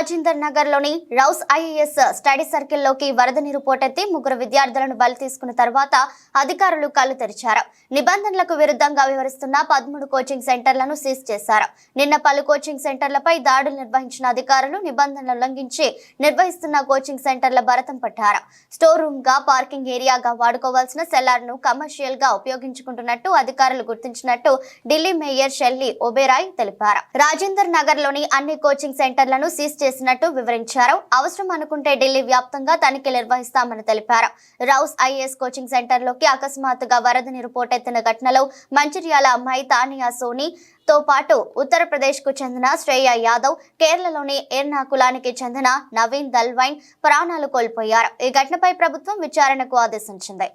రాజేందర్ నగర్ లోని rows IAS study circle లోకి వరద నీరు పోటెత్తి ముగ్గురు విద్యార్థులను బలి తీసుకున్న తర్వాత అధికారులు కళ్లు తెరిచారు. నిబంధనలకు విరుద్ధంగా వ్యవహరిస్తున్న 13 కోచింగ్ సెంటర్లను సీజ్ చేశారు. నిన్న పలు కోచింగ్ సెంటర్లపై దాడులు నిర్వహించిన అధికారులు నిబంధనలు ఉల్లంఘించి నిర్వహిస్తున్న కోచింగ్ సెంటర్ల భరతం పట్టారు. స్టోర్ రూమ్ గా, పార్కింగ్ ఏరియాగా వాడుకోవాల్సిన సెల్లార్ ను కమర్షియల్ గా ఉపయోగించుకుంటున్నట్టు అధికారులు గుర్తించినట్టు ఢిల్లీ మేయర్ షెల్లీ ఒబెరాయ్ తెలిపారు. రాజేందర్ నగర్ లోని అన్ని కోచింగ్ సెంటర్లను సీజ్ చేసినట్టు వివరించారు. అవసరం అనుకుంటే ఢిల్లీ వ్యాప్తంగా తనిఖీలు నిర్వహిస్తామని తెలిపారు. రౌస్ ఐఏఎస్ కోచింగ్ సెంటర్ లోకి అకస్మాత్తుగా వరద నీరు పోటెత్తిన ఘటనలో మంచిర్యాల అమ్మాయి తానియా సోని తో పాటు ఉత్తరప్రదేశ్ కు చెందిన శ్రేయ యాదవ్, కేరళలోని ఎర్నాకులానికి చెందిన నవీన్ దల్వైన్ ప్రాణాలు కోల్పోయారు. ఈ ఘటనపై ప్రభుత్వం విచారణకు ఆదేశించింది.